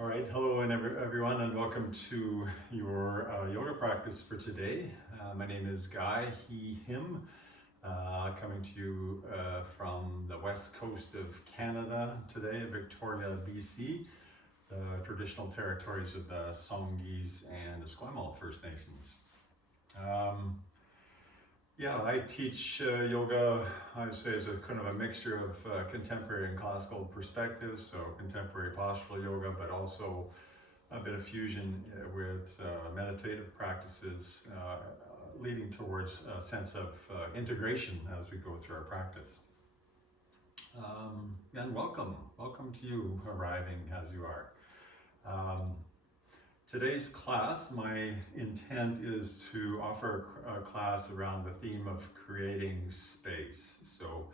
All right, hello everyone, and welcome to your yoga practice for today. My name is Guy, he, him, coming to you from the west coast of Canada today, Victoria, BC, the traditional territories of the Songhees and Esquimalt First Nations. I teach yoga, I would say, as a kind of a mixture of contemporary and classical perspectives, so contemporary postural yoga, but also a bit of fusion with meditative practices, leading towards a sense of integration as we go through our practice. And welcome to you arriving as you are. Today's class, my intent is to offer a class around the theme of creating space. So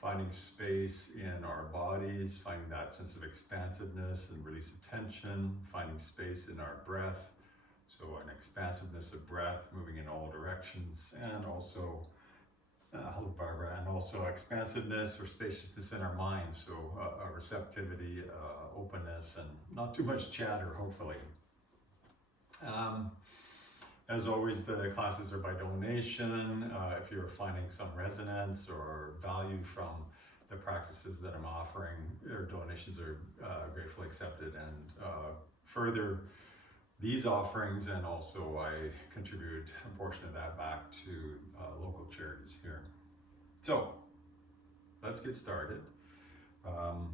finding space in our bodies, finding that sense of expansiveness and release of tension, finding space in our breath. So an expansiveness of breath, moving in all directions, and also, hello Barbara, and also expansiveness or spaciousness in our mind. So a receptivity, openness, and not too much chatter, hopefully. As always, the classes are by donation. If you're finding some resonance or value from the practices that I'm offering, your donations are gratefully accepted. And further, these offerings, and also I contribute a portion of that back to local charities here. So let's get started.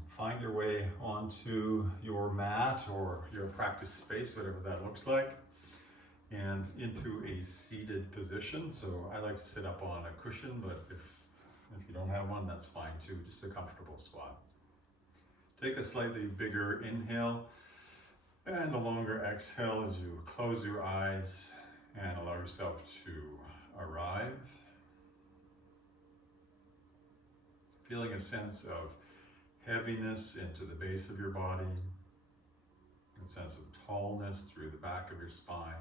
Find your way onto your mat or your practice space, whatever that looks like, and into a seated position. So I like to sit up on a cushion, but if you don't have one, that's fine too, just a comfortable spot. Take a slightly bigger inhale and a longer exhale as you close your eyes and allow yourself to arrive. Feeling a sense of heaviness into the base of your body, a sense of tallness through the back of your spine,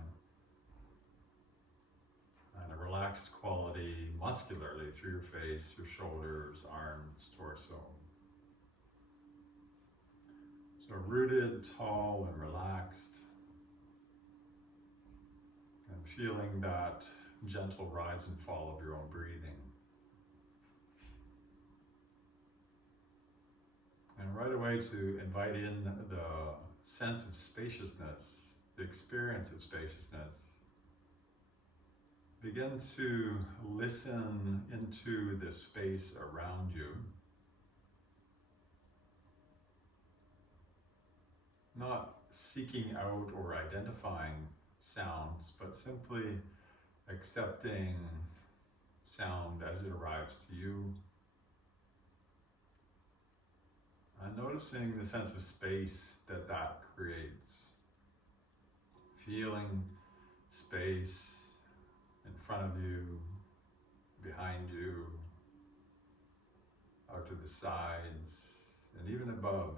and a relaxed quality muscularly through your face, your shoulders, arms, torso. So rooted, tall, and relaxed, and feeling that gentle rise and fall of your own breathing. And right away to invite in the sense of spaciousness, the experience of spaciousness. Begin to listen into the space around you. Not seeking out or identifying sounds, but simply accepting sound as it arrives to you. And noticing the sense of space that creates. Feeling space in front of you, behind you, out to the sides, and even above.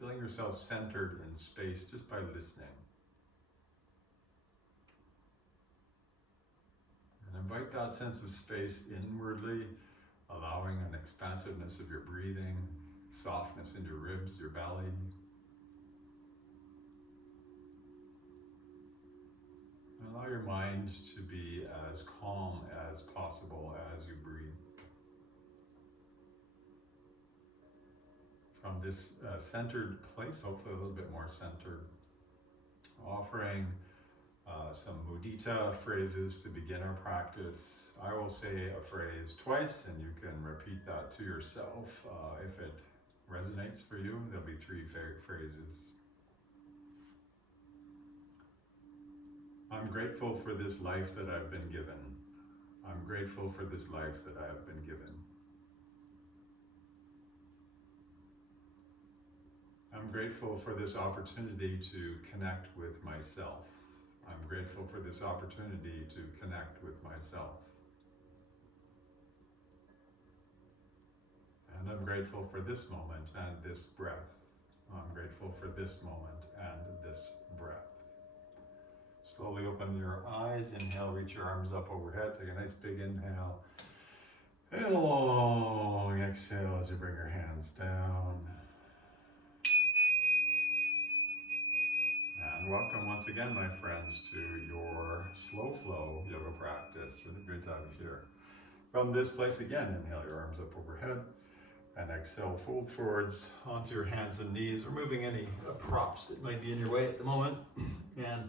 Feeling yourself centered in space just by listening. And invite that sense of space inwardly, allowing an expansiveness of your breathing, softness in your ribs, your belly. And allow your mind to be as calm as possible as you breathe. From this centered place, hopefully a little bit more centered, offering some mudita phrases to begin our practice. I will say a phrase twice and you can repeat that to yourself if it resonates for you. There'll be 3 phrases. I'm grateful for this life that I've been given. I'm grateful for this life that I have been given. I'm grateful for this opportunity to connect with myself. I'm grateful for this opportunity to connect with myself. And I'm grateful for this moment and this breath. I'm grateful for this moment and this breath. Slowly open your eyes, inhale, reach your arms up overhead, take a nice big inhale. And a long exhale as you bring your hands down. And welcome once again, my friends, to your slow flow yoga practice. Really great to have you here. From this place again, inhale your arms up overhead and exhale, fold forwards onto your hands and knees, removing any props that might be in your way at the moment. And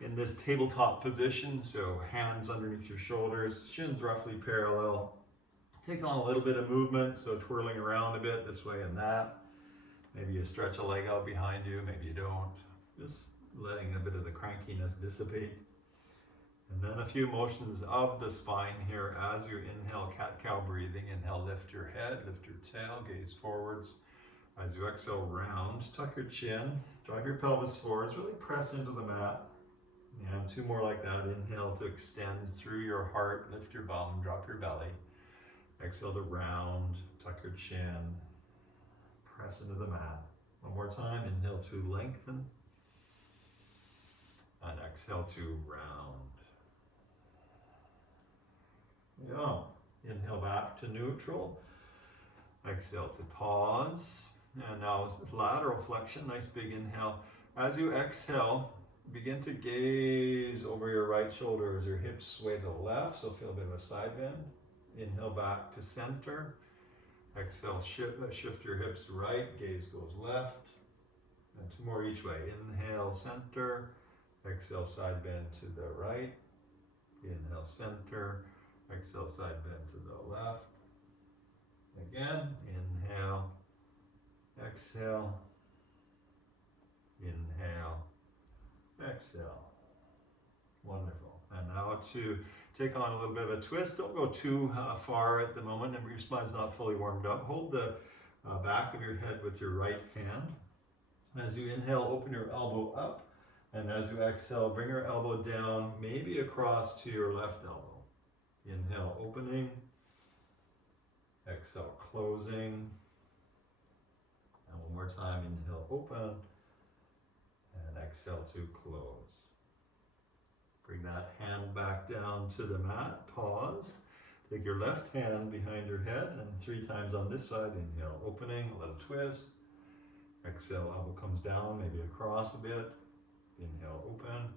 in this tabletop position, so hands underneath your shoulders, shins roughly parallel. Take on a little bit of movement, so twirling around a bit this way and that. Maybe you stretch a leg out behind you, maybe you don't. Just letting a bit of the crankiness dissipate. And then a few motions of the spine here as you inhale, cat-cow breathing. Inhale, lift your head, lift your tail, gaze forwards. As you exhale, round, tuck your chin, drive your pelvis forwards, really press into the mat. And two more like that. Inhale to extend through your heart, lift your bum, drop your belly. Exhale to round, tuck your chin, press into the mat. One more time, inhale to lengthen. And exhale to round. Yeah. Inhale back to neutral. Exhale to pause. And now lateral flexion, nice big inhale. As you exhale, begin to gaze over your right shoulder as your hips sway to the left, so feel a bit of a side bend. Inhale back to center. Exhale, shift your hips right, gaze goes left. And two more each way. Inhale, center. Exhale, side bend to the right. Inhale, center. Exhale, side bend to the left. Again, inhale, exhale, inhale, exhale. Wonderful. And now to take on a little bit of a twist. Don't go too far at the moment. If your spine's not fully warmed up, hold the back of your head with your right hand. As you inhale, open your elbow up. And as you exhale, bring your elbow down, maybe across to your left elbow. Inhale, opening. Exhale, closing. And one more time, inhale, open. And exhale to close. Bring that hand back down to the mat, pause. Take your left hand behind your head and 3 times on this side. Inhale, opening, a little twist. Exhale, elbow comes down, maybe across a bit. Inhale, open.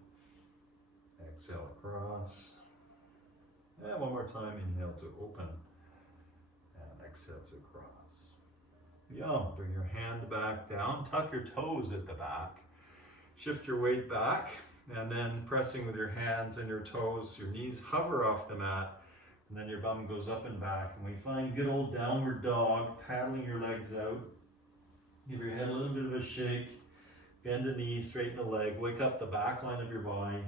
Exhale, across. And one more time, inhale to open. And exhale to cross. Yeah, bring your hand back down. Tuck your toes at the back. Shift your weight back. And then pressing with your hands and your toes, your knees hover off the mat. And then your bum goes up and back. And we find good old downward dog, paddling your legs out. Give your head a little bit of a shake. Bend the knee, straighten the leg, wake up the back line of your body.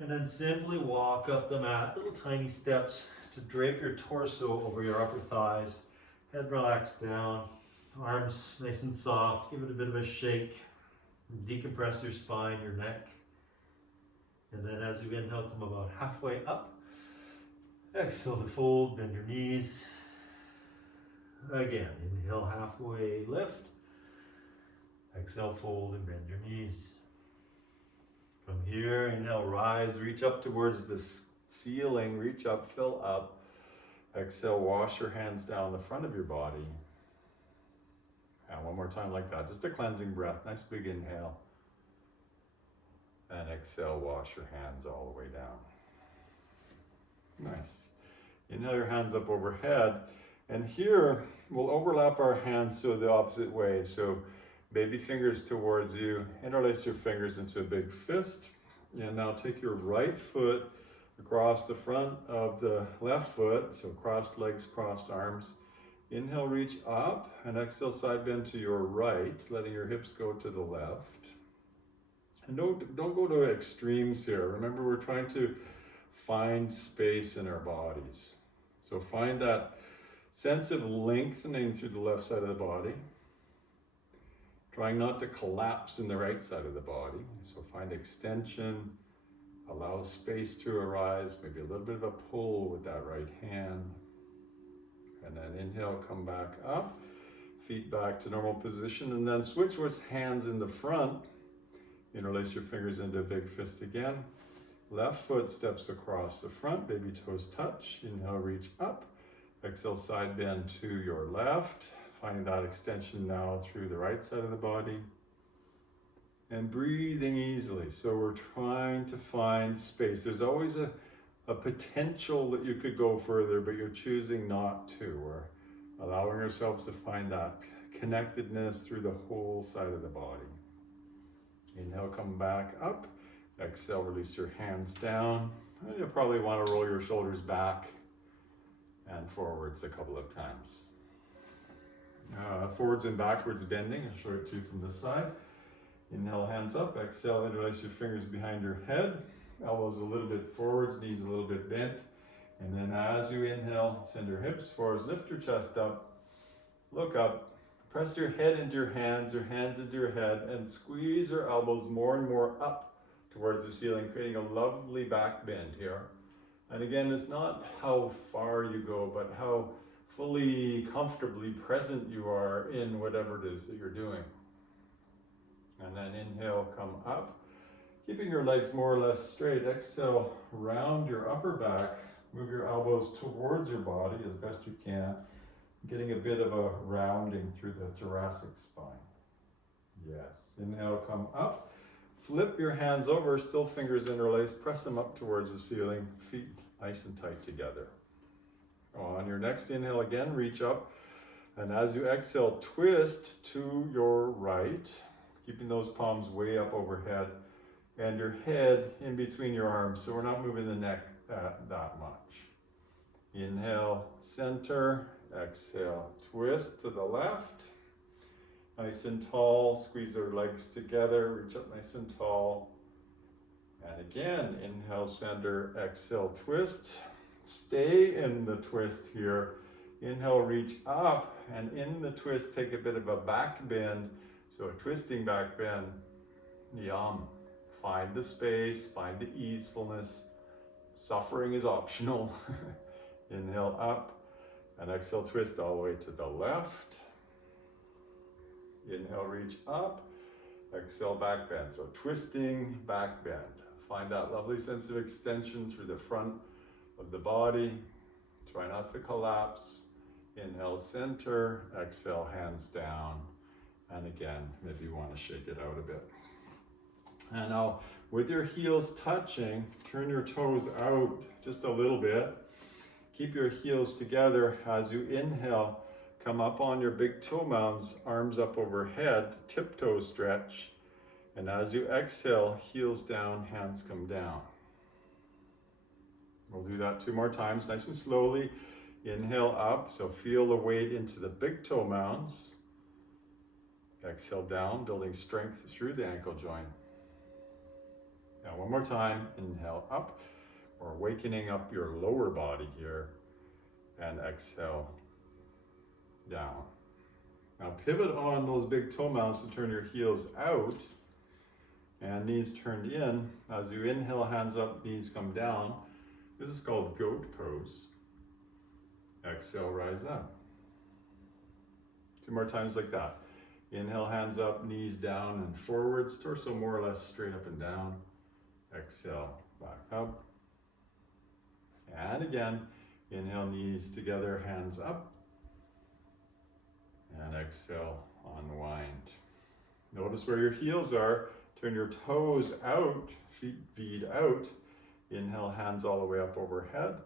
And then simply walk up the mat, little tiny steps to drape your torso over your upper thighs. Head relaxed down, arms nice and soft, give it a bit of a shake. Decompress your spine, your neck. And then as you inhale, come about halfway up. Exhale to fold, bend your knees. Again, inhale halfway, lift. Exhale, fold and bend your knees. From here, inhale, rise, reach up towards the ceiling, reach up, fill up. Exhale, wash your hands down the front of your body. And one more time like that, just a cleansing breath, nice big inhale. And exhale, wash your hands all the way down. Nice. Inhale your hands up overhead. And here, we'll overlap our hands so the opposite way. So baby fingers towards you, interlace your fingers into a big fist. And now take your right foot across the front of the left foot. So crossed legs, crossed arms. Inhale, reach up, and exhale, side bend to your right, letting your hips go to the left. And don't go to extremes here. Remember, we're trying to find space in our bodies. So find that sense of lengthening through the left side of the body. Trying not to collapse in the right side of the body. So find extension, allow space to arise, maybe a little bit of a pull with that right hand. And then inhale, come back up, feet back to normal position, and then switch with hands in the front. Interlace your fingers into a big fist again. Left foot steps across the front, baby toes touch. Inhale, reach up. Exhale, side bend to your left. Finding that extension now through the right side of the body. and breathing easily. So we're trying to find space. There's always a potential that you could go further, but you're choosing not to. We're allowing ourselves to find that connectedness through the whole side of the body. Inhale, come back up. Exhale, release your hands down. And you'll probably want to roll your shoulders back and forwards a couple of times. Forwards and backwards bending. I'll show it to you from this side. Inhale, hands up. Exhale, interlace your fingers behind your head. Elbows a little bit forwards, knees a little bit bent. And then as you inhale, send your hips forwards, lift your chest up, look up, press your head into your hands into your head, and squeeze your elbows more and more up towards the ceiling, creating a lovely back bend here. And again, it's not how far you go, but how fully, comfortably present you are in whatever it is that you're doing. And then inhale, come up, keeping your legs more or less straight. Exhale, round your upper back, move your elbows towards your body as best you can, getting a bit of a rounding through the thoracic spine. Yes, inhale, come up, flip your hands over, still fingers interlaced, press them up towards the ceiling, feet nice and tight together. On your next inhale, again, reach up, and as you exhale, twist to your right, keeping those palms way up overhead, and your head in between your arms, so we're not moving the neck that much. Inhale, center, exhale, twist to the left, nice and tall, squeeze our legs together, reach up nice and tall, and again, inhale, center, exhale, twist, stay in the twist here, inhale, reach up, and in the twist, take a bit of a back bend, so a twisting back bend, yum. Find the space, find the easefulness. Suffering is optional. Inhale up, and exhale, twist all the way to the left. Inhale, reach up. Exhale, back bend. So twisting, back bend. Find that lovely sense of extension through the front of the body. Try not to collapse. Inhale, center. Exhale, hands down. And again, maybe you want to shake it out a bit. And now, with your heels touching, turn your toes out just a little bit. Keep your heels together as you inhale. Come up on your big toe mounds, arms up overhead, tiptoe stretch. And as you exhale, heels down, hands come down. We'll do that 2 more times, nice and slowly. Inhale up, so feel the weight into the big toe mounds. Exhale down, building strength through the ankle joint. Now 1 more time, inhale up. We're awakening up your lower body here. And exhale down. Now pivot on those big toe mounts to turn your heels out and knees turned in. As you inhale, hands up, knees come down. This is called goat pose. Exhale, rise up. 2 more times like that. Inhale, hands up, knees down and forwards, torso more or less straight up and down. Exhale, back up. And again, inhale, knees together, hands up. And exhale, unwind. Notice where your heels are. Turn your toes out, feet bead out. Inhale, hands all the way up overhead.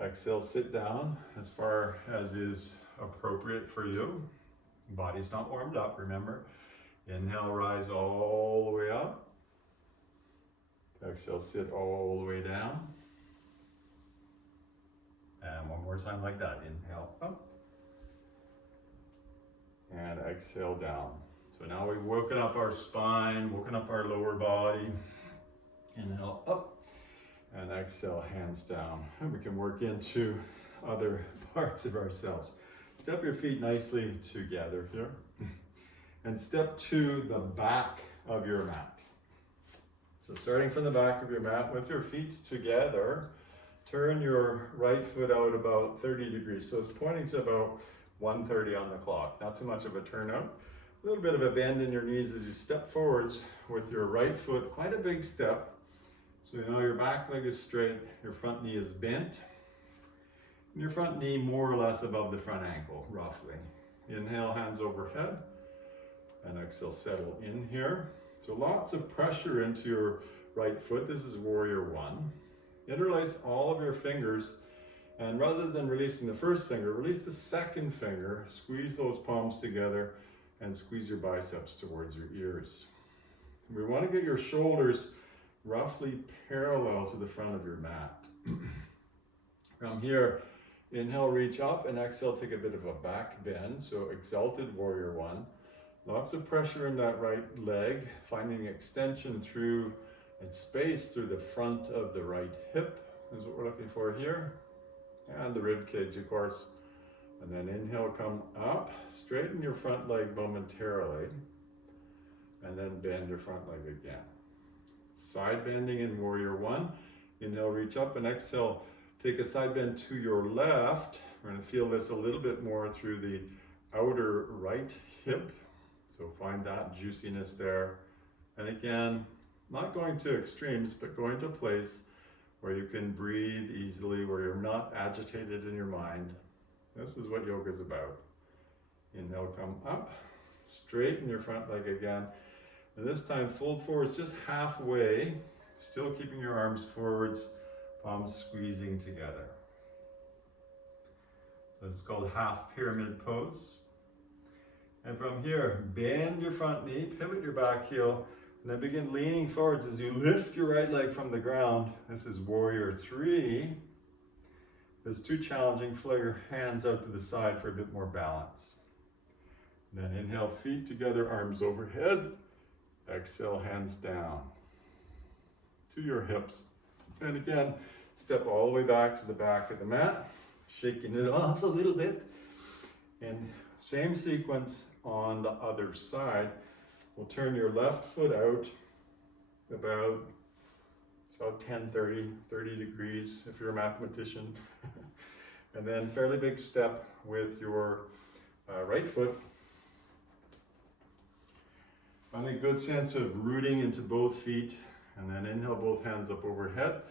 Exhale, sit down as far as is appropriate for you. Body's not warmed up, remember. Inhale, rise all the way up. Exhale, sit all the way down. And 1 more time like that. Inhale, up. And exhale, down. So now we've woken up our spine, woken up our lower body. Inhale, up. And exhale, hands down. And we can work into other parts of ourselves. Step your feet nicely together here. And step to the back of your mat. So starting from the back of your mat with your feet together, turn your right foot out about 30 degrees. So it's pointing to about 1:30 on the clock. Not too much of a turnout. A little bit of a bend in your knees as you step forwards with your right foot. Quite a big step. So you know your back leg is straight, your front knee is bent. And your front knee more or less above the front ankle, roughly. Inhale, hands overhead. And exhale, settle in here. So lots of pressure into your right foot. This is Warrior One. Interlace all of your fingers, and rather than releasing the first finger, release the second finger, squeeze those palms together, and squeeze your biceps towards your ears. We want to get your shoulders roughly parallel to the front of your mat. From here, inhale, reach up, and exhale, take a bit of a back bend. So Exalted Warrior One. Lots of pressure in that right leg, finding extension through and space through the front of the right hip is what we're looking for here. And the rib cage, of course. And then inhale, come up, straighten your front leg momentarily, and then bend your front leg again. Side bending in Warrior One. Inhale, reach up, and exhale, take a side bend to your left. We're going to feel this a little bit more through the outer right hip. So find that juiciness there. And again, not going to extremes, but going to a place where you can breathe easily, where you're not agitated in your mind. This is what yoga is about. Inhale, come up, straighten your front leg again. And this time, fold forwards just halfway, still keeping your arms forwards, palms squeezing together. So it's called half pyramid pose. And from here, bend your front knee, pivot your back heel, and then begin leaning forwards as you lift your right leg from the ground. This is Warrior Three. If it's too challenging, flow your hands out to the side for a bit more balance. And then inhale, feet together, arms overhead. Exhale, hands down to your hips. And again, step all the way back to the back of the mat, shaking it off a little bit. And same sequence on the other side. We'll turn your left foot out about 10, 30 degrees if you're a mathematician. And then fairly big step with your right foot. Find a good sense of rooting into both feet, and then inhale, both hands up overhead.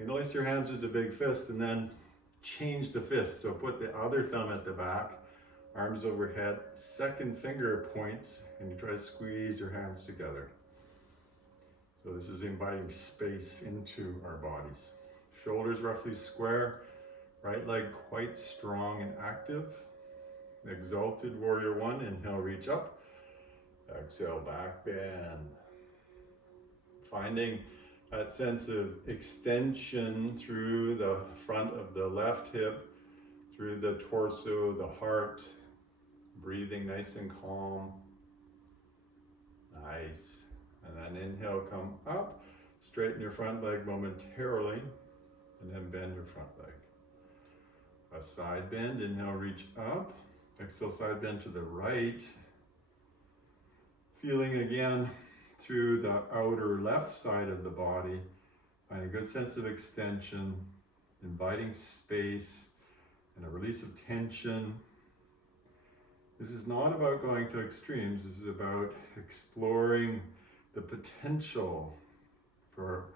Interlace your hands with the big fist, and then change the fist. So put the other thumb at the back, arms overhead, second finger points, and you try to squeeze your hands together. So this is inviting space into our bodies. Shoulders roughly square, right leg quite strong and active. Exalted Warrior One, inhale, reach up. Exhale, back bend. Finding that sense of extension through the front of the left hip, through the torso, the heart. Breathing nice and calm. Nice. And then inhale, come up. Straighten your front leg momentarily, and then bend your front leg. A side bend, inhale, reach up. Exhale, side bend to the right. Feeling again through the outer left side of the body. Find a good sense of extension, inviting space, and a release of tension. This is not about going to extremes. This is about exploring the potential for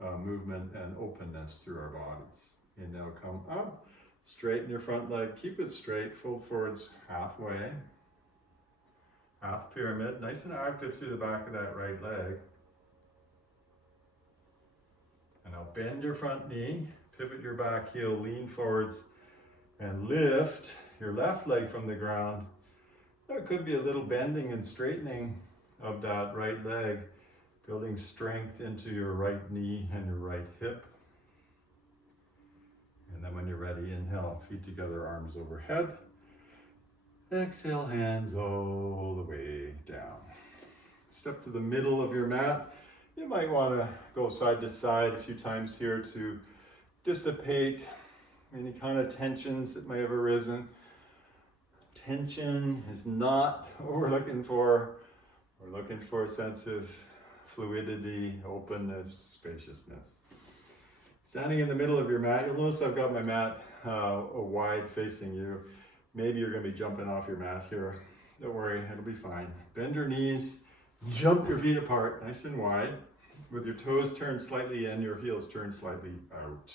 movement and openness through our bodies. Inhale, come up, straighten your front leg, keep it straight, fold forwards halfway. Half pyramid, nice and active through the back of that right leg. And now bend your front knee, pivot your back heel, lean forwards, and lift your left leg from the ground. There could be a little bending and straightening of that right leg, building strength into your right knee and your right hip. And then when you're ready, inhale, feet together, arms overhead. Exhale, hands all the way down. Step to the middle of your mat. You might want to go side to side a few times here to dissipate any kind of tensions that may have arisen. Tension is not what we're looking for. We're looking for a sense of fluidity, openness, spaciousness. Standing in the middle of your mat, you'll notice I've got my mat wide facing you. Maybe you're going to be jumping off your mat here. Don't worry, it'll be fine. Bend your knees, jump your feet apart, nice and wide, with your toes turned slightly in, your heels turned slightly out.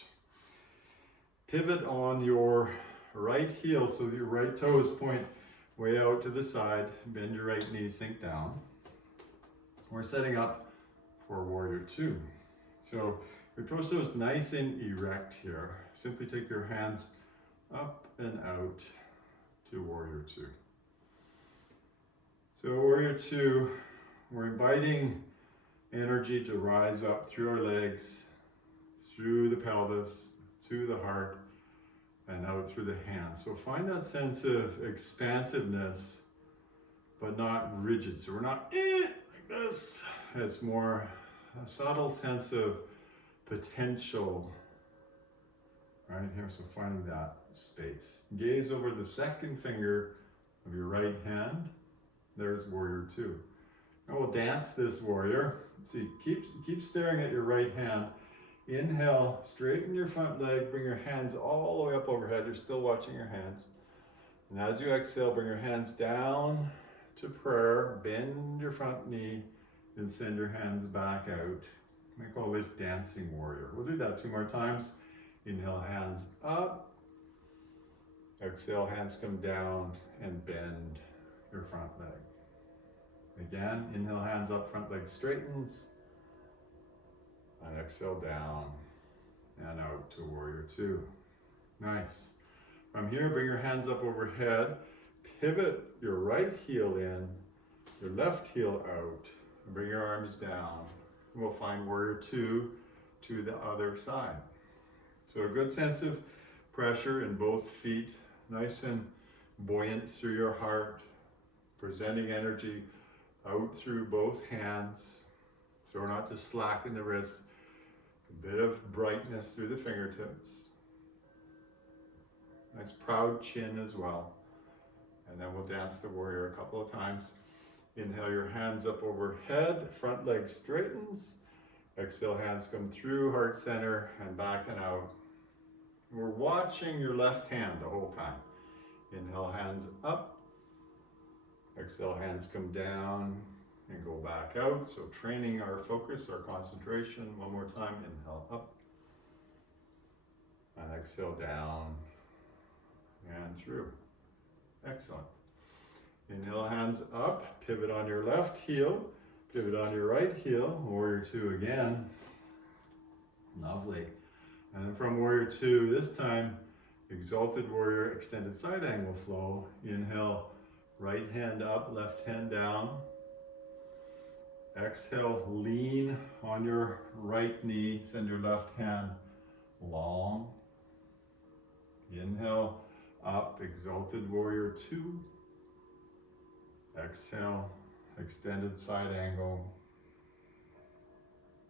Pivot on your right heel so your right toes point way out to the side. Bend your right knee, sink down. We're setting up for Warrior Two. So your torso is nice and erect here. Simply take your hands up and out to Warrior Two. So Warrior Two, we're inviting energy to rise up through our legs, through the pelvis, through the heart, and out through the hands. So find that sense of expansiveness, but not rigid. So we're not like this. It's more a subtle sense of potential right here. So finding that space. Gaze over the second finger of your right hand. There's Warrior Two. Now we'll dance this warrior. See, keep staring at your right hand. Inhale, straighten your front leg, bring your hands all the way up overhead. You're still watching your hands. And as you exhale, bring your hands down to prayer, bend your front knee, and send your hands back out. Make all this dancing warrior. We'll do that 2 more times. Inhale, hands up. Exhale, hands come down and bend your front leg. Again, inhale, hands up, front leg straightens. And exhale down and out to Warrior Two. Nice. From here, bring your hands up overhead. Pivot your right heel in, your left heel out. And bring your arms down. And we'll find Warrior Two to the other side. So a good sense of pressure in both feet. Nice and buoyant through your heart. Presenting energy out through both hands. So we're not just slack in the wrist. A bit of brightness through the fingertips. Nice proud chin as well. And then we'll dance the warrior a couple of times. Inhale, your hands up overhead, front leg straightens. Exhale, hands come through heart center and back and out. We're watching your left hand the whole time. Inhale, hands up. Exhale, hands come down and go back out. So training our focus, our concentration. One more time. Inhale up. And exhale down and through. Excellent. Inhale, hands up. Pivot on your left heel. Pivot on your right heel. Warrior Two again. Lovely. And then from Warrior Two, this time, Exalted Warrior extended side angle flow. Inhale, right hand up, left hand down. Exhale, lean on your right knee, send your left hand long. Inhale, up, Exalted Warrior Two. Exhale, extended side angle.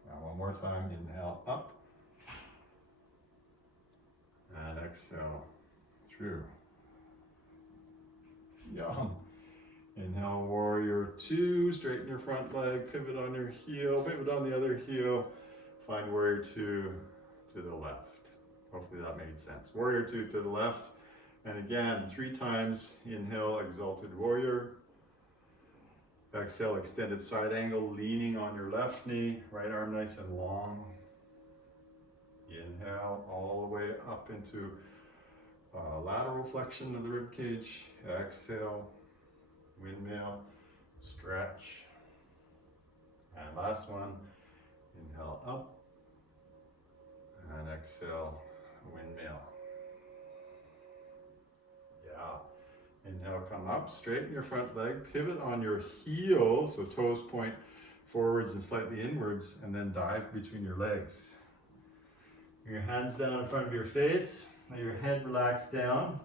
Now one more time, inhale, up. And exhale, through. Yum. Inhale, Warrior Two, straighten your front leg, pivot on your heel, pivot on the other heel, find Warrior Two to the left. Hopefully that made sense. Warrior Two to the left, and again, 3 times, inhale, Exalted Warrior. Exhale, extended side angle, leaning on your left knee, right arm nice and long. Inhale, all the way up into lateral flexion of the rib cage. Exhale, windmill, stretch. And last one, inhale up, and exhale, windmill. Yeah. Inhale, come up, straighten your front leg, pivot on your heel, so toes point forwards and slightly inwards, and then dive between your legs. Bring your hands down in front of your face, let your head relax down.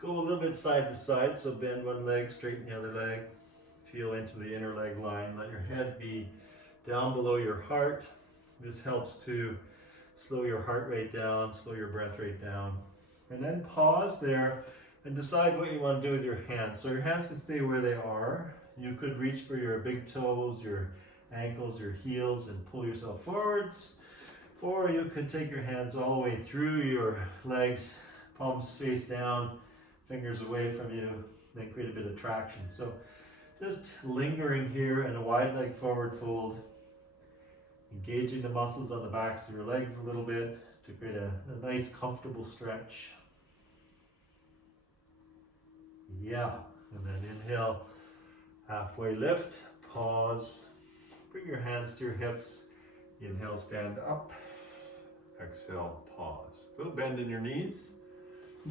Go a little bit side to side, so bend one leg, straighten the other leg. Feel into the inner leg line. Let your head be down below your heart. This helps to slow your heart rate down, slow your breath rate down. And then pause there and decide what you want to do with your hands. So your hands can stay where they are. You could reach for your big toes, your ankles, your heels, and pull yourself forwards. Or you could take your hands all the way through your legs, palms face down, fingers away from you, then create a bit of traction. So just lingering here in a wide leg forward fold, engaging the muscles on the backs of your legs a little bit to create a nice comfortable stretch. Yeah, and then inhale, halfway lift, pause, Bring your hands to your hips. Inhale, stand up. Exhale, pause. A little bend in your knees.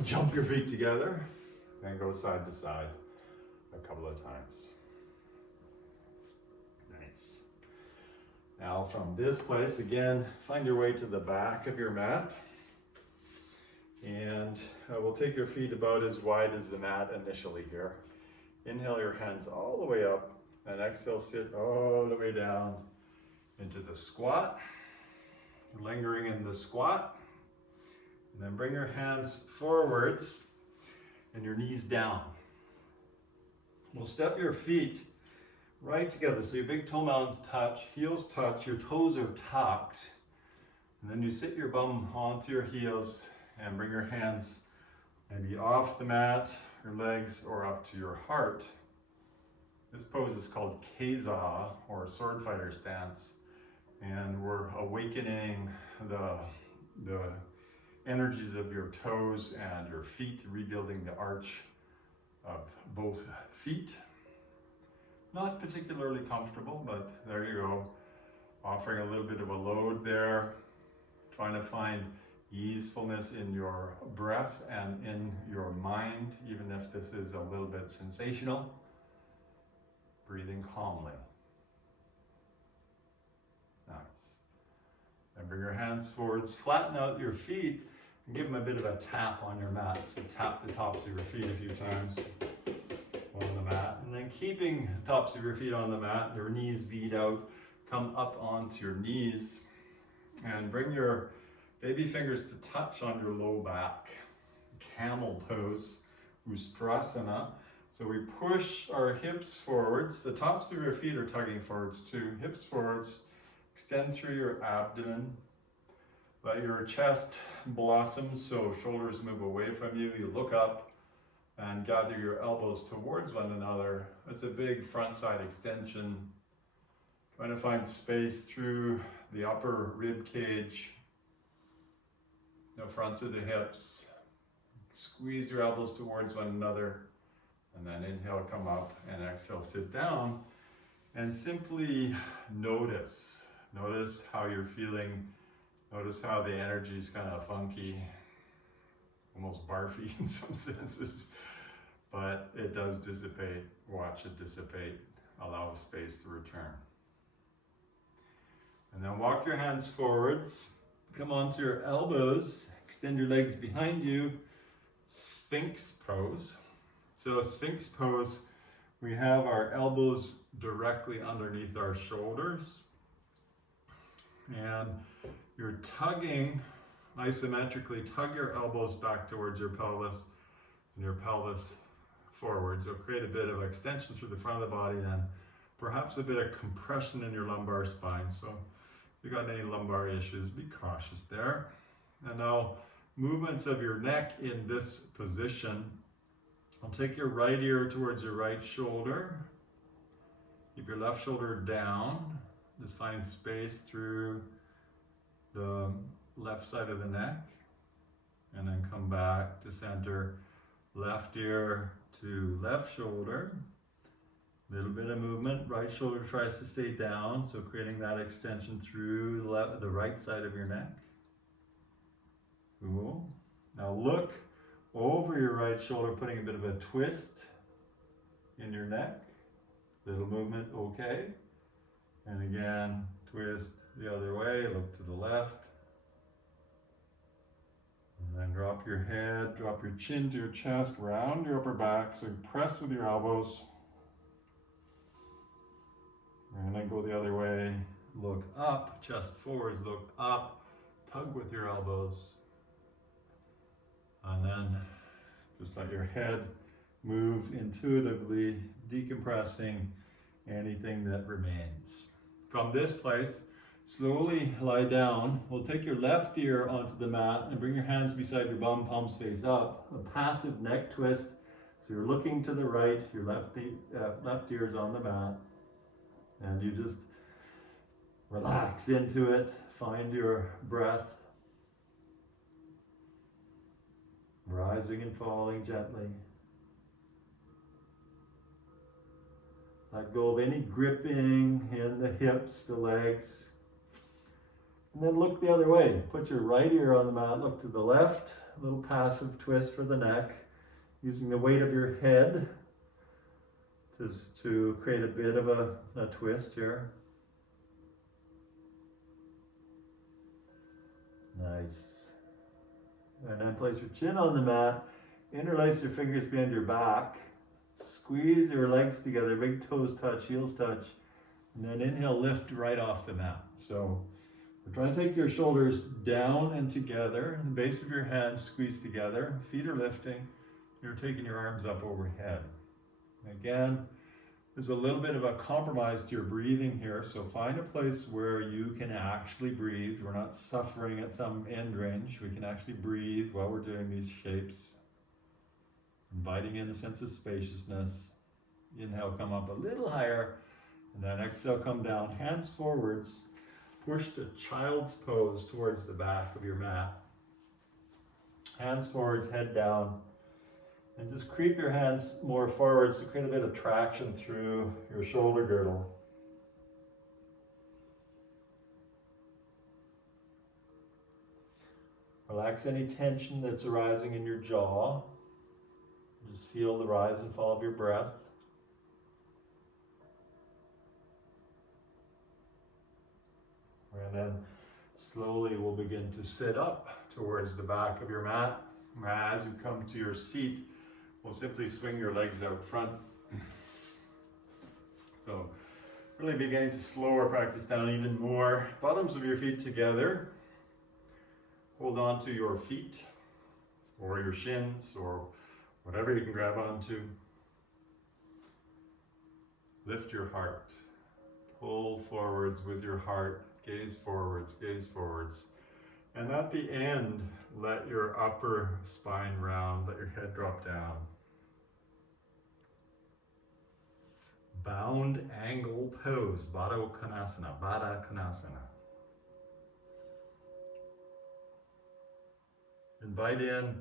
Jump your feet together. And go side to side a couple of times. Nice. Now from this place, again, find your way to the back of your mat. And we'll take your feet about as wide as the mat initially here. Inhale your hands all the way up, and exhale, sit all the way down into the squat. Lingering in the squat. And then bring your hands forwards and your knees down. We'll step your feet right together. So your big toe mounds touch, heels touch, your toes are tucked. And then you sit your bum onto your heels and bring your hands maybe off the mat, your legs, or up to your heart. This pose is called Keza, or sword fighter stance. And we're awakening the energies of your toes and your feet, rebuilding the arch of both feet. Not particularly comfortable, but there you go. Offering a little bit of a load there, trying to find easefulness in your breath and in your mind, even if this is a little bit sensational. Breathing calmly. Nice. And bring your hands forwards, flatten out your feet, and give them a bit of a tap on your mat. So tap the tops of your feet a few times on the mat. And then keeping the tops of your feet on the mat, your knees V'd out, come up onto your knees. And bring your baby fingers to touch on your low back. Camel Pose, Ustrasana. So we push our hips forwards. The tops of your feet are tugging forwards too. Hips forwards. Extend through your abdomen. Let your chest blossom so shoulders move away from you. You look up and gather your elbows towards one another. It's a big front side extension. Trying to find space through the upper rib cage. The fronts of the hips. Squeeze your elbows towards one another. And then inhale, come up, and exhale, sit down. And simply notice. Notice how you're feeling. Notice how the energy is kind of funky, almost barfy in some senses, but it does dissipate. Watch it dissipate. Allow space to return. And then walk your hands forwards. Come onto your elbows. Extend your legs behind you. Sphinx pose. So Sphinx pose, we have our elbows directly underneath our shoulders. And you're tugging, isometrically, tug your elbows back towards your pelvis and your pelvis forward. You'll create a bit of extension through the front of the body and perhaps a bit of compression in your lumbar spine. So if you've got any lumbar issues, be cautious there. And now movements of your neck in this position. I'll take your right ear towards your right shoulder. Keep your left shoulder down. Just find space through the left side of the neck. And then come back to center. Left ear to left shoulder. Little bit of movement. Right shoulder tries to stay down, so creating that extension through the right side of your neck. Cool. Now look over your right shoulder, putting a bit of a twist in your neck. Little movement, okay. And again, twist the other way, look to the left. And then drop your head, drop your chin to your chest, round your upper back, so you press with your elbows. And then go the other way, look up, chest forwards, look up, tug with your elbows. And then just let your head move intuitively, decompressing anything that remains. From this place, slowly lie down. We'll take your left ear onto the mat and bring your hands beside your bum, palms face up. A passive neck twist. So you're looking to the right, your left ear is on the mat. And you just relax into it. Find your breath. Rising and falling gently. Let go of any gripping in the hips, the legs. And then look the other way. Put your right ear on the mat, look to the left. A little passive twist for the neck, using the weight of your head to create a bit of a twist here. Nice. And then place your chin on the mat, interlace your fingers behind your back, squeeze your legs together, big toes touch, heels touch, and then inhale, lift right off the mat. So we're trying to take your shoulders down and together, the base of your hands squeeze together, feet are lifting, you're taking your arms up overhead. Again, there's a little bit of a compromise to your breathing here, so find a place where you can actually breathe. We're not suffering at some end range. We can actually breathe while we're doing these shapes. Inviting in a sense of spaciousness. Inhale, come up a little higher, and then exhale, come down, hands forwards. Push to child's pose towards the back of your mat. Hands forwards, head down. And just creep your hands more forwards to create a bit of traction through your shoulder girdle. Relax any tension that's arising in your jaw. Just feel the rise and fall of your breath. And then slowly we'll begin to sit up towards the back of your mat. As you come to your seat, we'll simply swing your legs out front. So really beginning to slow our practice down even more. Bottoms of your feet together. Hold on to your feet or your shins or whatever you can grab onto. Lift your heart. Pull forwards with your heart. Gaze forwards, gaze forwards. And at the end, let your upper spine round, let your head drop down. Bound angle pose, Baddha Konasana. Invite in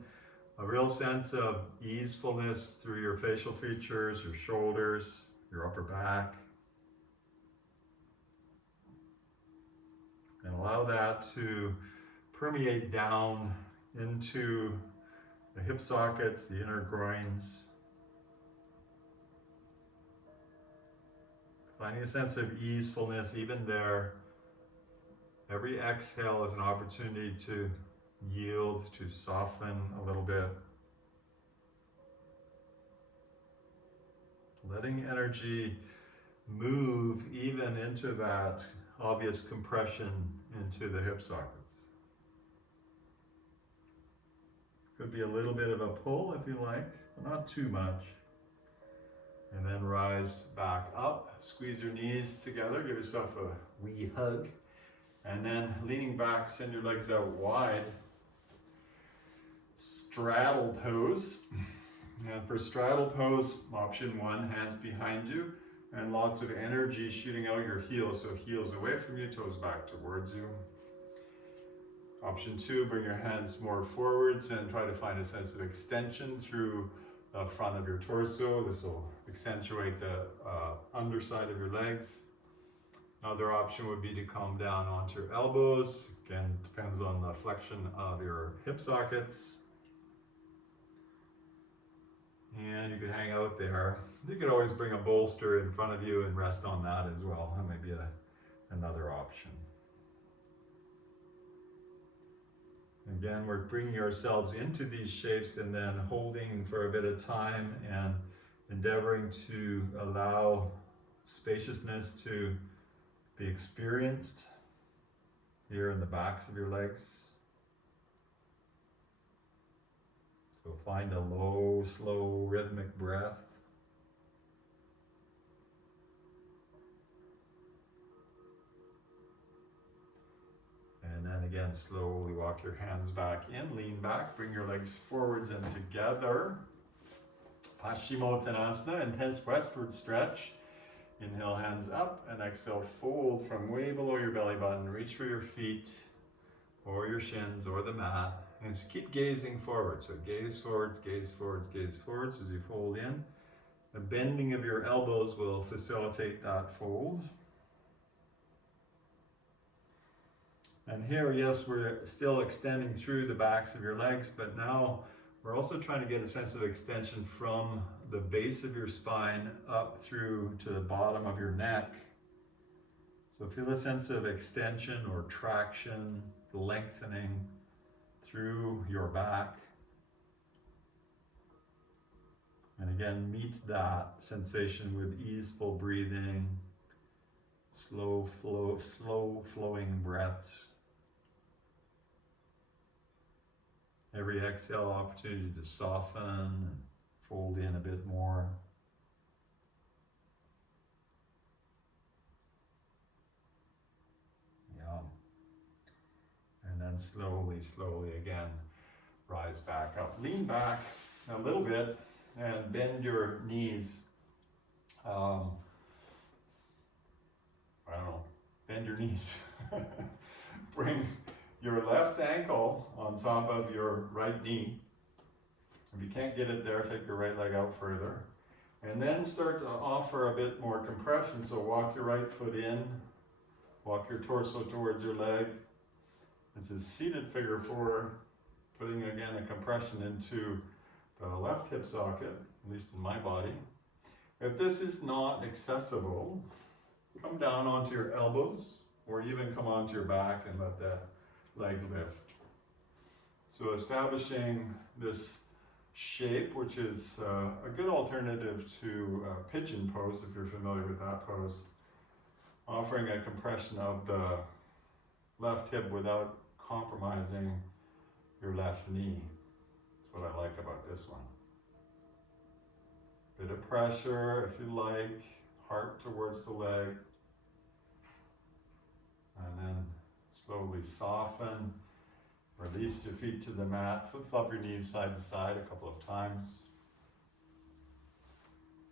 a real sense of easefulness through your facial features, your shoulders, your upper back. And allow that to permeate down into the hip sockets, the inner groins. Finding a sense of easefulness even there. Every exhale is an opportunity to yield, to soften a little bit. Letting energy move even into that obvious compression into the hip sockets. Could be a little bit of a pull if you like, but not too much. And then rise back up, squeeze your knees together, give yourself a wee hug. And then leaning back, send your legs out wide. Straddle pose. And for straddle pose, option 1, hands behind you. And lots of energy shooting out your heels, so heels away from you, toes back towards you. Option 2, bring your hands more forwards and try to find a sense of extension through the front of your torso. This will accentuate the underside of your legs. Another option would be to come down onto your elbows. Again, depends on the flexion of your hip sockets. And you could hang out there. You could always bring a bolster in front of you and rest on that as well. That might be another option. Again, we're bringing ourselves into these shapes and then holding for a bit of time and endeavoring to allow spaciousness to be experienced here in the backs of your legs. So find a low, slow, rhythmic breath. And then again, slowly walk your hands back in, lean back, bring your legs forwards and together. Paschimottanasana, intense westward stretch. Inhale, hands up, and exhale, fold from way below your belly button. Reach for your feet, or your shins, or the mat. And just keep gazing forward. So gaze forwards, gaze forwards, gaze forwards as you fold in. The bending of your elbows will facilitate that fold. And here, yes, we're still extending through the backs of your legs, but now we're also trying to get a sense of extension from the base of your spine up through to the bottom of your neck. So feel a sense of extension or traction, lengthening through your back. And again, meet that sensation with easeful breathing, slow flowing breaths. Every exhale, opportunity to soften and fold in a bit more. Yeah. And then slowly again, rise back up. Lean back a little bit and bend your knees. I don't know, bend your knees. Bring your left ankle on top of your right knee. If you can't get it there, take your right leg out further. And then start to offer a bit more compression. So walk your right foot in, walk your torso towards your leg. This is seated figure 4, putting again a compression into the left hip socket, at least in my body. If this is not accessible, come down onto your elbows, or even come onto your back and let that leg lift. So establishing this shape, which is a good alternative to pigeon pose, if you're familiar with that pose. Offering a compression of the left hip without compromising your left knee. That's what I like about this one. Bit of pressure, if you like, heart towards the leg. And then slowly soften. Release your feet to the mat. Flip-flop your knees side to side a couple of times.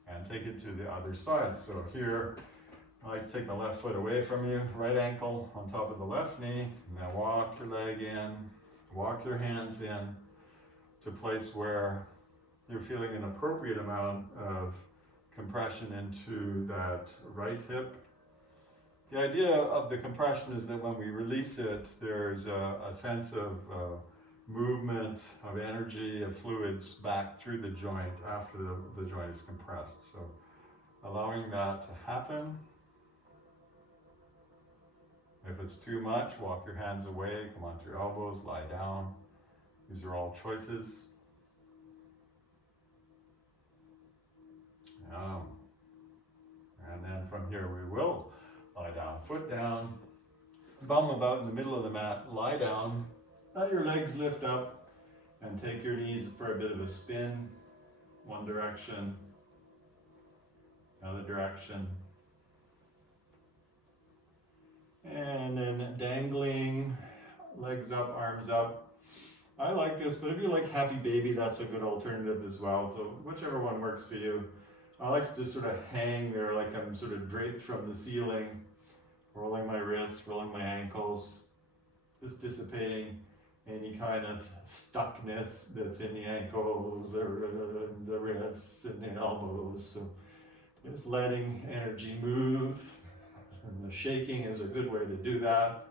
And take it to the other side. So here, I like to take the left foot away from you, right ankle on top of the left knee. Now walk your leg in, walk your hands in to a place where you're feeling an appropriate amount of compression into that right hip. The idea of the compression is that when we release it, there's a sense of movement, of energy, of fluids back through the joint after the joint is compressed. So allowing that to happen. If it's too much, walk your hands away, come onto your elbows, lie down. These are all choices. And then from here we will lie down, foot down, bum about in the middle of the mat, lie down, let your legs lift up, and take your knees for a bit of a spin, one direction, another direction. And then dangling, legs up, arms up. I like this, but if you like happy baby, that's a good alternative as well. So whichever one works for you. I like to just sort of hang there like I'm sort of draped from the ceiling, rolling my wrists, rolling my ankles, just dissipating any kind of stuckness that's in the ankles or the wrists and the elbows. So just letting energy move, and the shaking is a good way to do that.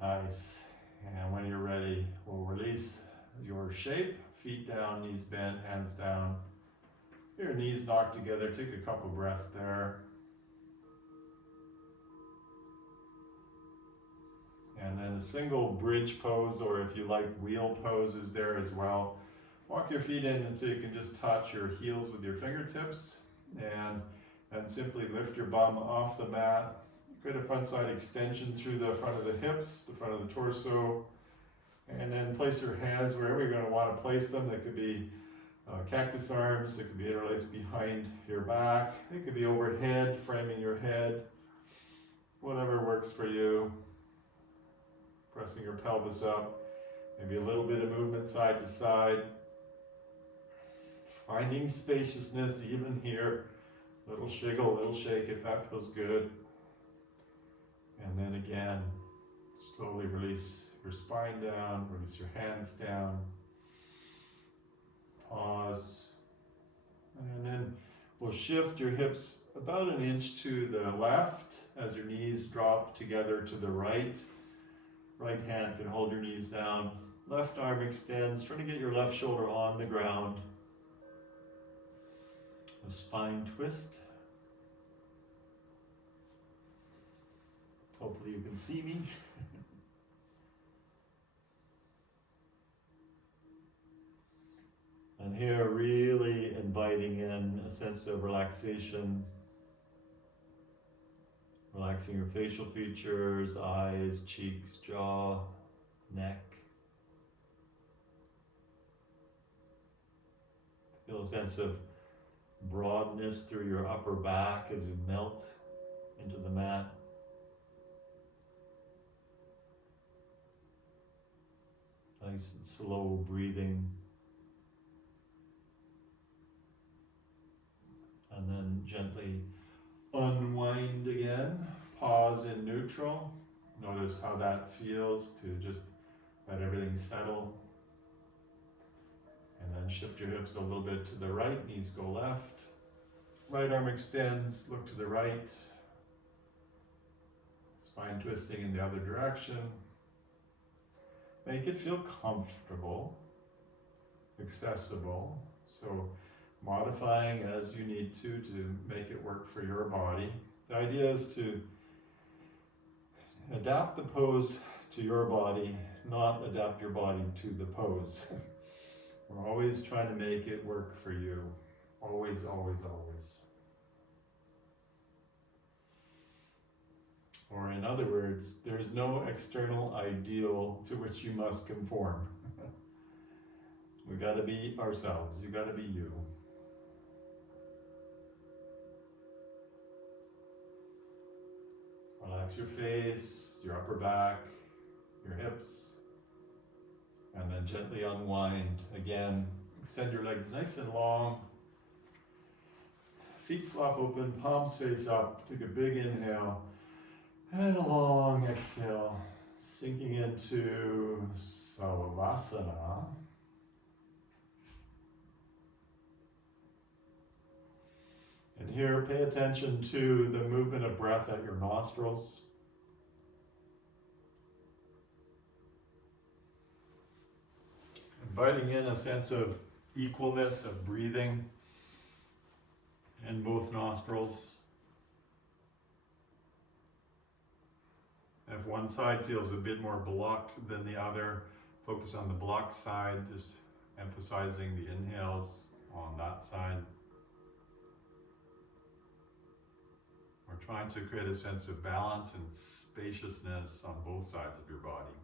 Nice. And when you're ready, we'll release your shape, feet down, knees bent, hands down. Your knees knocked together, take a couple breaths there. And then a single bridge pose, or if you like wheel poses there as well. Walk your feet in until you can just touch your heels with your fingertips, and simply lift your bum off the mat. Get a front side extension through the front of the hips, the front of the torso, and then place your hands wherever you're going to want to place them. That could be cactus arms, it could be interlaced behind your back, it could be overhead, framing your head, whatever works for you. Pressing your pelvis up, maybe a little bit of movement side to side. Finding spaciousness even here, little shiggle, little shake if that feels good. And then again, slowly release your spine down, release your hands down. Pause. And then we'll shift your hips about an inch to the left as your knees drop together to the right. Right hand can hold your knees down. Left arm extends, trying to get your left shoulder on the ground. A spine twist. Hopefully you can see me. And here, really inviting in a sense of relaxation. Relaxing your facial features, eyes, cheeks, jaw, neck. Feel a sense of broadness through your upper back as you melt into the mat. Nice and slow breathing. And then gently unwind again. Pause in neutral. Notice how that feels to just let everything settle. And then shift your hips a little bit to the right, knees go left. Right arm extends, look to the right. Spine twisting in the other direction. Make it feel comfortable, accessible. So modifying as you need to make it work for your body. The idea is to adapt the pose to your body, not adapt your body to the pose. We're always trying to make it work for you. Always, always, always. Or in other words, there's no external ideal to which you must conform. We gotta be ourselves. You gotta be you. Relax your face, your upper back, your hips, and then gently unwind. Again, extend your legs nice and long. Feet flop open, palms face up. Take a big inhale and a long exhale, sinking into Savasana. And here, pay attention to the movement of breath at your nostrils. Inviting in a sense of equalness of breathing in both nostrils. If one side feels a bit more blocked than the other, focus on the blocked side, just emphasizing the inhales on that side. We're trying to create a sense of balance and spaciousness on both sides of your body.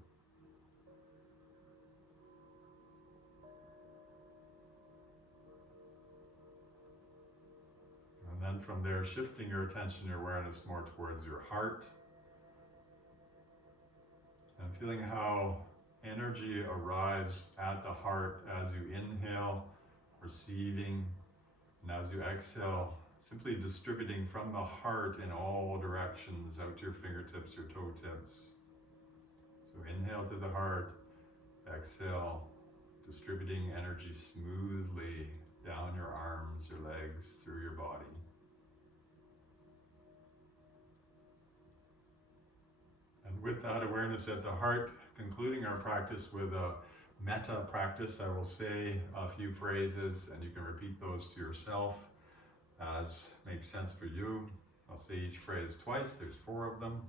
And then from there, shifting your attention, your awareness more towards your heart. And feeling how energy arrives at the heart as you inhale, receiving, and as you exhale, simply distributing from the heart in all directions out to your fingertips, your toe tips. So inhale to the heart, exhale, distributing energy smoothly down your arms, your legs, through your body. And with that awareness at the heart, concluding our practice with a metta practice, I will say a few phrases and you can repeat those to yourself as makes sense for you. I'll say each phrase twice, there's 4 of them.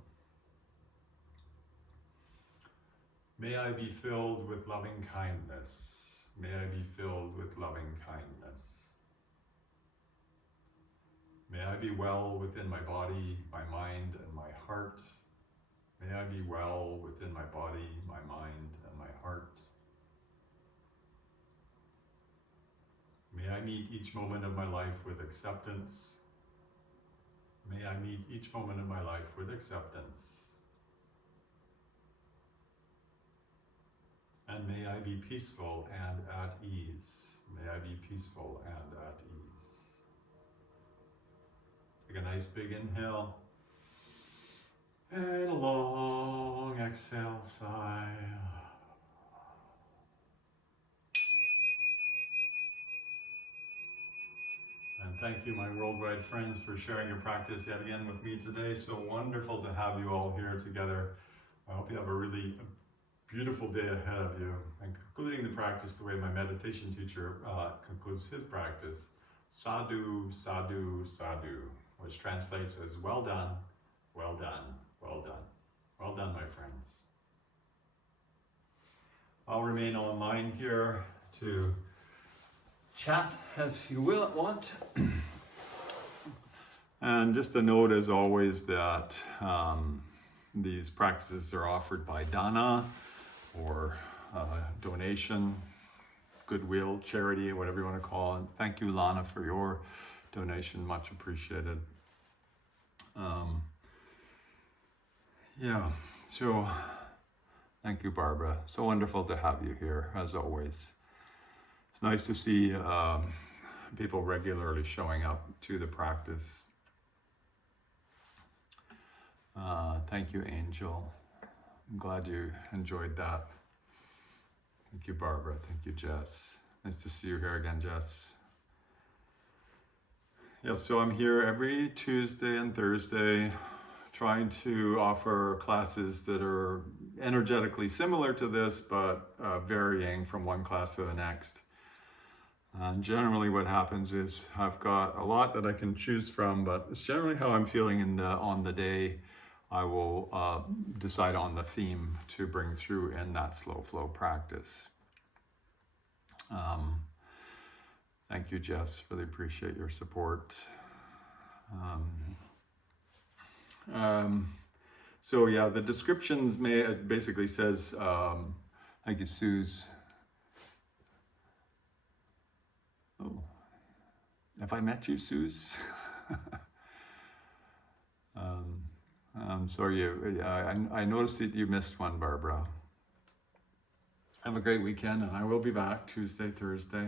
May I be filled with loving kindness. May I be filled with loving kindness. May I be well within my body, my mind, and my heart. May I be well within my body, my mind, and my heart. May I meet each moment of my life with acceptance. May I meet each moment of my life with acceptance. And may I be peaceful and at ease. May I be peaceful and at ease. Take a nice big inhale. And a long exhale, sigh. And thank you, my worldwide friends, for sharing your practice yet again with me today. So wonderful to have you all here together. I hope you have a really beautiful day ahead of you, and concluding the practice the way my meditation teacher concludes his practice. Sadhu, sadhu, sadhu, which translates as well done, well done, well done. Well done, my friends. I'll remain online here to chat if you want. And just a note, as always, that these practices are offered by dana, or donation, goodwill, charity, whatever you want to call it. Thank you, Lana, for your donation. Much appreciated. Yeah, so thank you, Barbara. So wonderful to have you here, as always. It's nice to see people regularly showing up to the practice. Thank you, Angel. I'm glad you enjoyed that. Thank you, Barbara. Thank you, Jess. Nice to see you here again, Jess. Yeah, so I'm here every Tuesday and Thursday, trying to offer classes that are energetically similar to this, but varying from one class to the next. And generally what happens is I've got a lot that I can choose from, but it's generally how I'm feeling on the day. I will decide on the theme to bring through in that slow flow practice. Thank you, Jess. Really appreciate your support. So yeah, the descriptions it basically says, thank you, Suze. Oh, have I met you, Suze? I'm sorry, I noticed that you missed one, Barbara. Have a great weekend, and I will be back Tuesday, Thursday.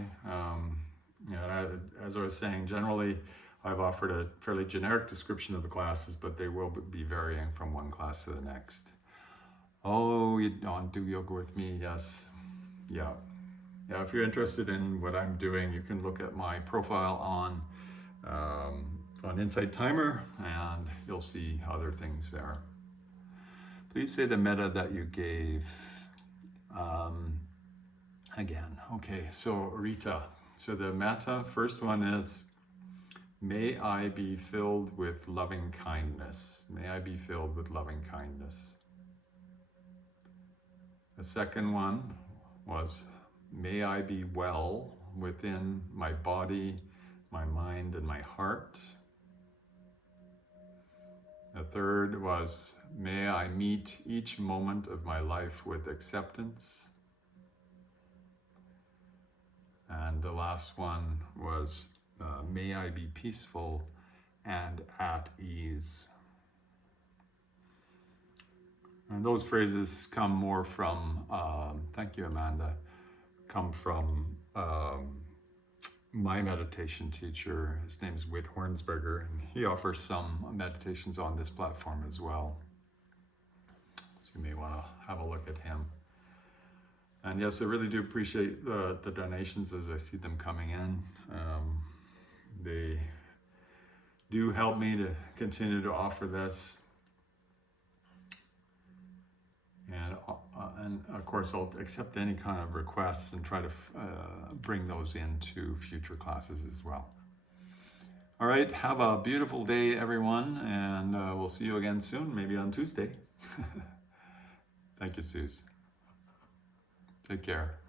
As I was saying, generally I've offered a fairly generic description of the classes, but they will be varying from one class to the next. Oh, you don't do yoga with me? Yes. Yeah. If you're interested in what I'm doing, you can look at my profile on Insight Timer, and you'll see other things there. Please say the metta that you gave again. Okay, so Rita. So the metta, first one is, may I be filled with loving kindness. May I be filled with loving kindness. The second one was, may I be well within my body, my mind, and my heart. The third was, may I meet each moment of my life with acceptance. And the last one was, may I be peaceful and at ease. And those phrases come more from, thank you, Amanda, come from my meditation teacher. His name is Whit Hornsberger, and he offers some meditations on this platform as well. So you may want to have a look at him. And yes, I really do appreciate the donations as I see them coming in. They do help me to continue to offer this. And of course, I'll accept any kind of requests and try to bring those into future classes as well. All right, have a beautiful day, everyone, and we'll see you again soon, maybe on Tuesday. Thank you, Suze. Take care.